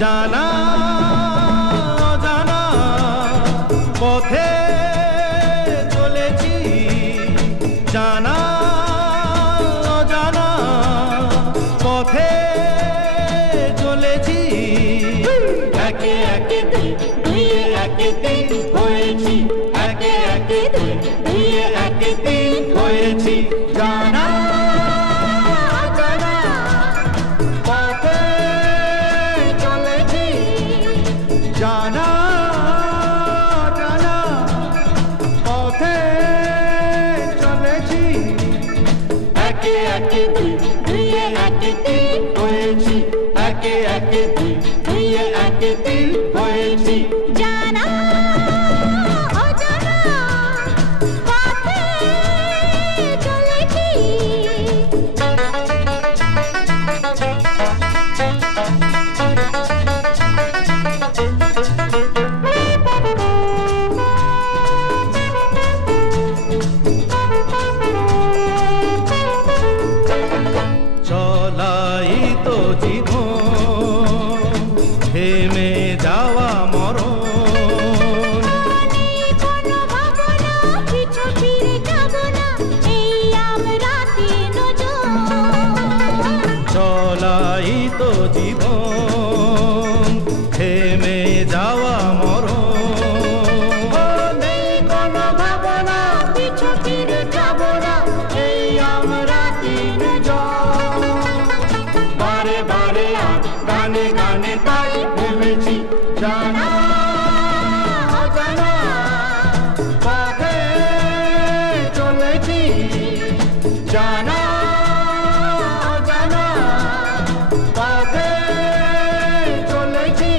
জানা অজানা পথে চলেছি, জানা অজানা পথে চলেছি। একে একে দুই একে তিন হয়েছি, একে একে দুই একে তিন হয়েছি। জানা অজানা পথে চলেছি, জানা জানা পথে চলেছি। একে একে দুই একে তিন হয়েছি, একে একে দুই একে তিন হয়েছি। জানা অজানা পথে চলেছি। চলাই তো জীবন, থেমে যাওয়া মরণ। কোনো ভাবনা পিছু ফিরে যাব না, এই আমরা তিনজন। চলাই তো জীবন, থেমে যাওয়া মরণ। নেই কোনো ভাবনা, পিছু ফিরে যাব না, এই আমরা তিনজন। বারে বারে আর গানে গানে তাই ভেবেছি, জানা অজানা পথে চলেছি, জানা অজানা পথে চলেছি।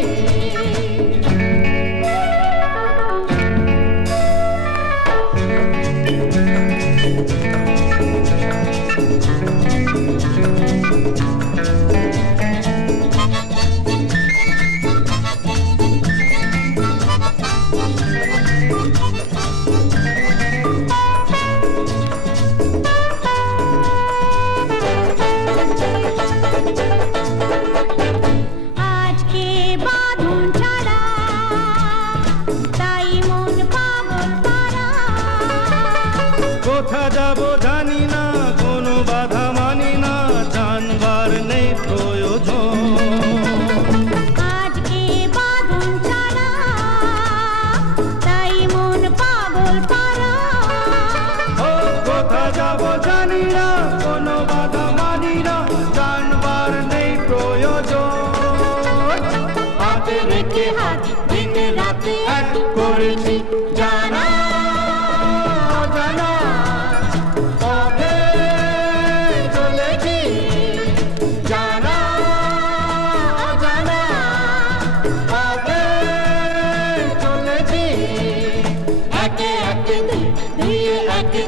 আজকে বাঁধন ছাড়া, তাই মন পাগল পারা। কোথা যাব জানি না, কোনো বাধা মানি না, জানবার নেই প্রয়োজন। আজকে বাঁধন ছাড়া, তাই মন পাগল পারা। ও কোথা যাব জানি না, কোনো বাধা মানি না, জানবার নেই প্রয়োজন। হাতে রেখে হাত দিনে রাতে এক করেছি, জানা অজানা পথে চলেছি, জানা অজানা পথে চলেছি। একে একে দুই একে